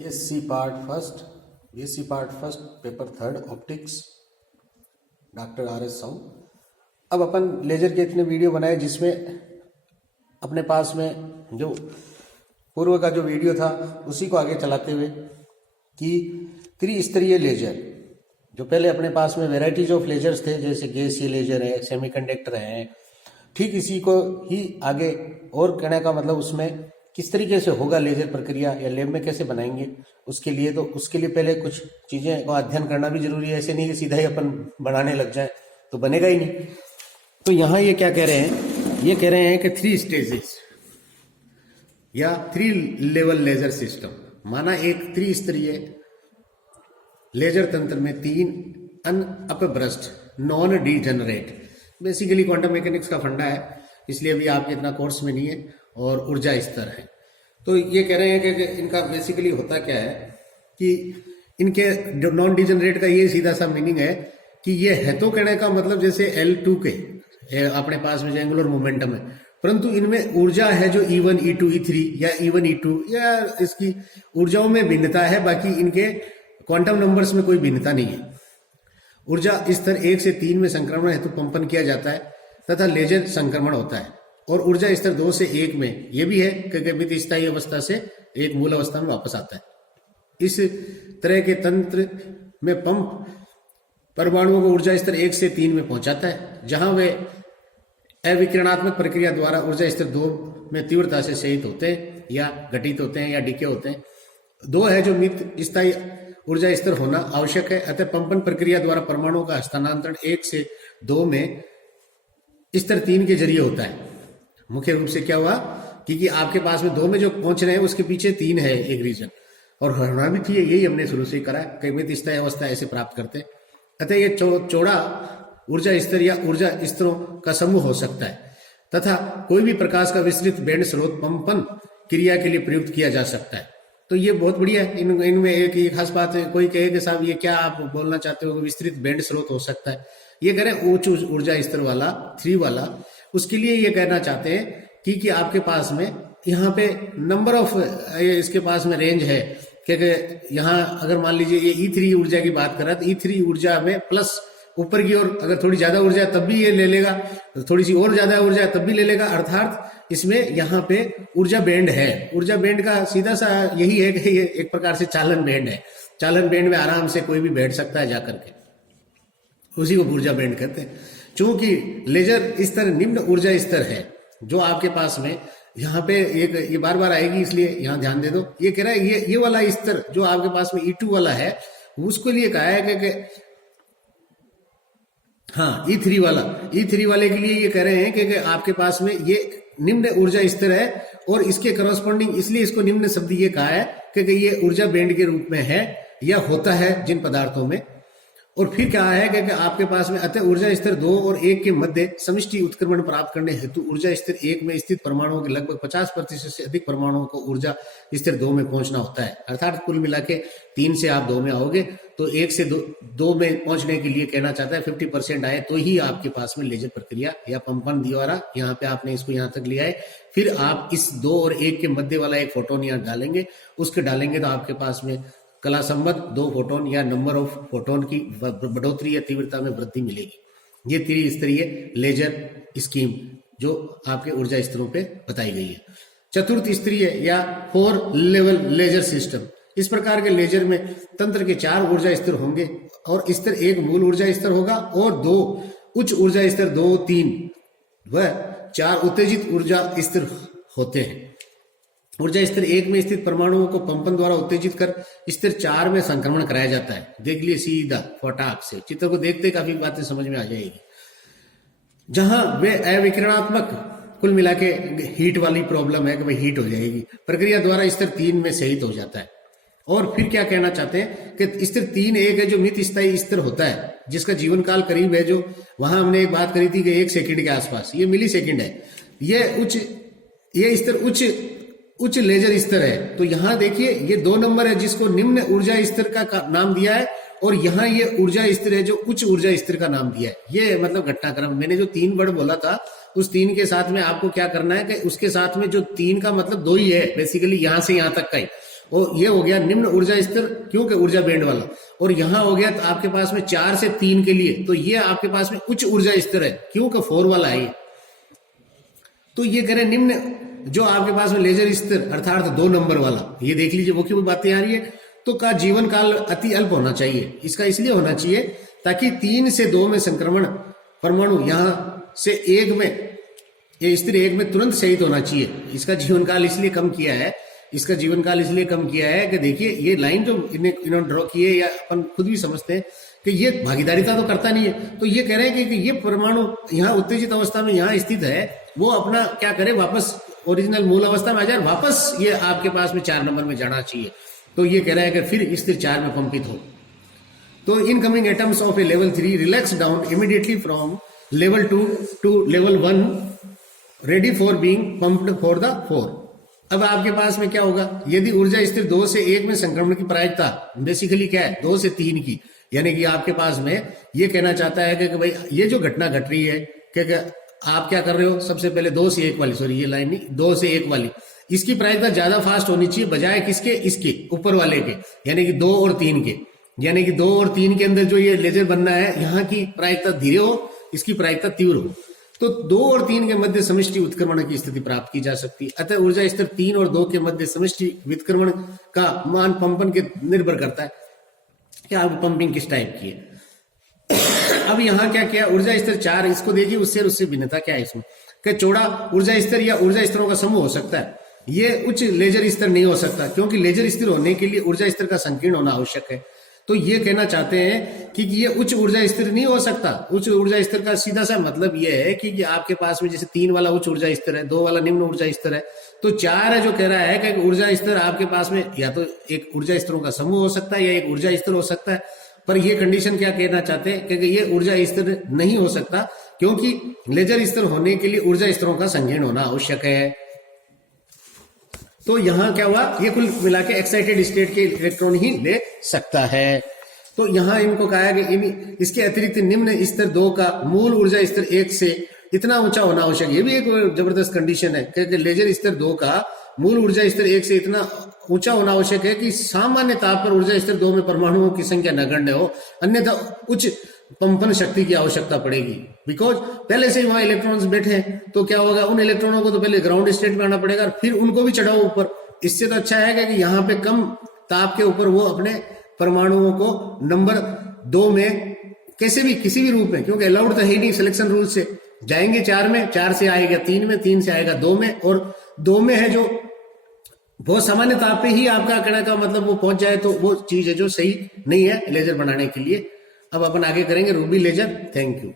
BSc part first paper third optics doctor RS Sahu. अब अपन laser के इतने वीडियो बनाए जिसमें अपने पास में जो पूर्व का जो वीडियो था उसी को आगे चलाते हुए कि त्रिस्तरीय लेजर, जो पहले अपने पास में वेराइटीज ऑफ लेजर्स थे जैसे गैसीय लेजर है, सेमीकंडक्टर है, ठीक इसी को ही आगे और कहने का मतलब उसमें किस तरीके से होगा लेजर प्रक्रिया या लैब में कैसे बनाएंगे उसके लिए पहले कुछ चीजें को अध्ययन करना भी जरूरी है। ऐसे नहीं कि सीधा ही अपन बनाने लग जाए तो बनेगा ही नहीं। तो यहाँ ये क्या कह रहे हैं, ये कह रहे हैं कि 3 स्टेजेस या 3 लेवल लेजर सिस्टम, माना एक त्रिस्तरीय लेजर तंत्र में 3 अनअपब्रस्ट non degenerate, basically quantum mechanics का फंडा है इसलिए अभी आपके इतना कोर्स में नहीं है, और ऊर्जा स्तर है। तो ये कह रहे हैं कि इनका बेसिकली होता क्या है कि इनके नॉन डीजनरेट का ये सीधा सा मीनिंग है कि ये है तो कहने का मतलब जैसे L2 के अपने पास में जो एंगुलर मोमेंटम है, परंतु इनमें ऊर्जा है जो E1 E2 E3 या E1 E2 या इसकी ऊर्जाओं में भिन्नता है, बाकी इनके क्वांटम नंबर्स में कोई भिन्नता नहीं है। ऊर्जा स्तर 1 से 3 में संक्रमण हेतु पंपन किया जाता है तथा लेजर संक्रमण होता है, और ऊर्जा स्तर 2 से 1 में यह भी है कि मित स्थायी अवस्था से एक मूल अवस्था में वापस आता है। इस तरह के तंत्र में पंप परमाणुओं को ऊर्जा स्तर 1 से 3 में पहुंचाता है, जहां वे अविकिरणात्मक प्रक्रिया द्वारा ऊर्जा स्तर 2 में तीव्रता से क्षयित होते हैं या घटित होते हैं या डीके होते हैं। 2 है जो मित स्थायी ऊर्जा स्तर होना आवश्यक है, अतः पंपन प्रक्रिया द्वारा परमाणुओं का हस्तांतरण 1 से 2 में स्तर 3 के जरिए होता है। मुख्य रूप से क्या हुआ क्योंकि आपके पास में 2 में जो पहुंच रहे हैं उसके पीछे 3 है एक रीजन, और होना भी चाहिए, यही हमने शुरू से करा है, कई मित स्थायी अवस्था ऐसे प्राप्त करते हैं। अतः ये चौड़ा ऊर्जा स्तर या ऊर्जा स्तरों का समूह हो सकता है तथा कोई भी प्रकाश का विस्तृत बैंड स्रोत पंपन क्रिया के लिए प्रयुक्त किया जा सकता है। तो ये बहुत बढ़िया है। इनमें एक खास बात है, कोई कहे कि साहब ये क्या आप बोलना चाहते हो, विस्तृत बैंड स्रोत हो सकता है, ये कह रहे हैं उच्च ऊर्जा स्तर वाला 3 वाला, उसके लिए ये कहना चाहते हैं कि आपके पास में यहाँ पे नंबर ऑफ इसके पास में रेंज है कि यहाँ अगर मान लीजिए ये E3 ऊर्जा की बात कर रहा है तो E3 ऊर्जा में प्लस ऊपर की ओर अगर थोड़ी ज्यादा ऊर्जा है तब भी ये ले लेगा, थोड़ी सी और ज्यादा ऊर्जा है तब भी ले लेगा, अर्थात इसमें यहाँ पे ऊर्जा बैंड है। ऊर्जा बैंड का सीधा सा यही है कि ये एक प्रकार से चालन बैंड है। चालन बैंड में आराम से कोई भी बैठ सकता है जाकर के, उसी को ऊर्जा बैंड कहते हैं। चूंकि लेजर स्तर निम्न ऊर्जा स्तर है जो आपके पास में यहाँ पे एक ये बार बार आएगी इसलिए यहाँ ध्यान दे दो। ये कह रहा है ये वाला स्तर जो आपके पास में E2 वाला है उसके लिए कहा है कि हाँ E3 वाले के लिए ये कह रहे हैं कि आपके पास में ये निम्न ऊर्जा स्तर है, और इसके करस्पॉन्डिंग इसलिए इसको निम्न शब्द ये कहा है कि ये ऊर्जा बैंड के रूप में है या होता है जिन पदार्थों में। और फिर क्या है कि आपके पास में अतः ऊर्जा स्तर 2 और 1 के मध्य समष्टि उत्क्रमण प्राप्त करने हेतु ऊर्जा स्तर 1 में स्थित परमाणुओं के लगभग 50% से अधिक परमाणुओं को ऊर्जा स्तर 2 में पहुंचना होता है। अर्थात कुल मिला के 3 से आप 2 में आओगे तो 1 से 2 में पहुंचने के लिए कहना चाहता है 50% आए तो ही आपके पास में लेजर प्रक्रिया या पंपन द्वारा यहाँ पे आपने इसको यहाँ तक लिया है। फिर आप इस 2 और 1 के मध्य वाला एक फोटोन यहाँ डालेंगे, उसके डालेंगे तो आपके पास में कला संबद्ध 2 फोटोन या नंबर ऑफ फोटोन की बढ़ोतरी या तीव्रता में वृद्धि मिलेगी। ये त्रिस्तरीय लेजर स्कीम जो आपके ऊर्जा स्तरों पे बताई गई है। चतुर्थ स्तरीय या 4 लेवल लेजर सिस्टम, इस प्रकार के लेजर में तंत्र के 4 ऊर्जा स्तर होंगे, और स्तर 1 मूल ऊर्जा स्तर होगा और 2 उच्च ऊर्जा स्तर 2, 3 व 4 उत्तेजित ऊर्जा स्तर होते हैं। ऊर्जा स्तर 1 में स्थित परमाणुओं को पंपन द्वारा उत्तेजित कर स्तर 4 में संक्रमण कराया जाता है। देख लिए सीधा फटाक से, चित्र को देखते काफी बातें समझ में आ जाएगी। जहां वे अविकिरणात्मक, कुल मिला के हीट वाली प्रॉब्लम है कि भाई हीट हो जाएगी, प्रक्रिया द्वारा स्तर 3 में क्षयित हो जाता है। और फिर क्या कहना चाहते हैं कि स्तर 3 एक है जो मित स्थायी स्तर होता है जिसका जीवन काल करीब है, जो वहां हमने एक बात करी थी कि 1 सेकंड के आसपास, ये मिली सेकंड है। ये स्तर उच्च लेजर स्तर है। तो यहाँ देखिए ये 2 नंबर है जिसको निम्न ऊर्जा स्तर का नाम दिया है, और यहाँ ये ऊर्जा स्तर है जो उच्च ऊर्जा स्तर का नाम दिया है। ये मतलब घटनाक्रम, मैंने जो 3 वर्ड बोला था उस 3 के साथ में आपको क्या करना है कि उसके साथ में जो 3 का मतलब 2 ही है बेसिकली, यहां से यहां तक का ही, और ये हो गया निम्न ऊर्जा स्तर, क्योंकि ऊर्जा बैंड वाला। और यहां हो गया तो आपके पास में 4 से 3 के लिए, तो ये आपके पास में उच्च ऊर्जा स्तर है, क्योंकि 4 वाला है ये। तो ये कह रहे निम्न जो आपके पास में लेजर स्तर अर्थात 2 नंबर वाला, ये देख लीजिए वो क्यों बातें आ रही है, तो का जीवन काल अति अल्प होना चाहिए। इसका इसलिए होना चाहिए ताकि 3 से 2 में संक्रमण परमाणु यहां से 1 में, ये स्तर 1 में तुरंत सहित होना चाहिए। इसका जीवन काल इसलिए कम किया है, इसका जीवन काल इसलिए कम किया है कि देखिए ये लाइन जो इन्होंने ड्रॉ की है, या अपन खुद भी समझते हैं कि ये भागीदारिता तो करता नहीं है। तो ये कह रहे हैं कि ये परमाणु यहाँ उत्तेजित अवस्था में यहाँ स्थित है, वो अपना क्या करे, वापस ओरिजिनल मूल अवस्था में आ जाए, वापस ये आपके पास में 4 नंबर में जाना चाहिए। तो ये कह रहा है कि फिर स्थिर 4 में पंपित हो। तो incoming atoms of A level 3 relax down immediately from level 2 to level 1 ready for being pumped for the 4। अब आपके पास में क्या होगा, यदि ऊर्जा स्थिर 2 से 1 में संक्रमण की प्रायिकता बेसिकली क्या है, 2 से 3 की, यानी कि आपके पास में ये कहना चाहता है कि भाई ये जो घटना घट रही है कि आप क्या कर रहे हो, सबसे पहले 2 से 1 वाली, सॉरी ये लाइन नहीं, 2 से 1 वाली, इसकी प्रायिकता ज्यादा फास्ट होनी चाहिए बजाय किसके, इसके ऊपर वाले के, यानी कि 2 और 3 के। यानी कि 2 और 3 के अंदर जो ये लेजर बनना है, यहाँ की प्रायिकता धीरे हो, इसकी प्रायिकता तीव्र हो। तो 2 और 3 के मध्य समष्टि उत्क्रमण की स्थिति प्राप्त की जा सकती है। अतः ऊर्जा स्तर 3 और 2 के मध्य समष्टि वित्क्रमण का मान पंपन के निर्भर करता है कि आप पंपिंग किस टाइप की है। अब यहाँ क्या किया, ऊर्जा स्तर 4, इसको देखिए उससे और उससे भिन्नता क्या है इसमें, कि चौड़ा ऊर्जा स्तर या ऊर्जा स्तरों का समूह हो सकता है, ये उच्च लेजर स्तर नहीं हो सकता, क्योंकि लेजर स्तर होने के लिए ऊर्जा स्तर का संकीर्ण होना आवश्यक है। तो ये कहना चाहते हैं कि ये उच्च ऊर्जा स्तर नहीं हो सकता। उच्च ऊर्जा स्तर का सीधा सा मतलब ये है कि आपके पास में जैसे 3 वाला उच्च ऊर्जा स्तर है, 2 वाला निम्न ऊर्जा स्तर है, तो 4 है जो कह रहा है कि ऊर्जा स्तर आपके पास में या तो एक ऊर्जा स्तरों का समूह हो सकता है या एक ऊर्जा स्तर हो सकता है। पर ये कंडीशन क्या कहना चाहते हैं कि ये ऊर्जा स्तर नहीं हो सकता, क्योंकि लेजर स्तर होने के लिए ऊर्जा स्तरों का संकीर्ण होना आवश्यक है। तो यहां क्या हुआ, ये कुल मिला के एक्साइटेड स्टेट के इलेक्ट्रॉन ही ले सकता है। तो यहां इनको कहा है कि इसके अतिरिक्त निम्न स्तर 2 का मूल ऊर्जा स्तर 1 से इतना ऊंचा होना आवश्यक है। ये भी एक जबरदस्त कंडीशन है, क्योंकि लेजर स्तर 2 का मूल ऊर्जा स्तर 1 से इतना ऊंचा होना आवश्यक है कि सामान्य ताप पर ऊर्जा स्तर 2 में परमाणुओं की संख्या नगण्य हो, अन्यथा उच्च पंपन शक्ति की आवश्यकता पड़ेगी। बिकॉज पहले से ही वहां इलेक्ट्रॉन्स बैठे हैं, तो क्या होगा, उन इलेक्ट्रॉनों को तो पहले ग्राउंड स्टेट में आना पड़ेगा, फिर उनको भी चढ़ाओ ऊपर। इससे तो अच्छा है कि यहाँ पे कम ताप के ऊपर वो अपने परमाणुओं को नंबर 2 में कैसे भी किसी भी रूप में, क्योंकि अलाउड तो है ही नहीं सिलेक्शन रूल से, जाएंगे 4 में, 4 से आएगा 3 में, 3 से आएगा 2 में, और 2 में है जो बहुत सामान्य ताप पे ही आपका कहने का मतलब वो पहुंच जाए, तो वो चीज है जो सही नहीं है लेजर बनाने के लिए। अब अपन आगे करेंगे रूबी लेजर। Thank you.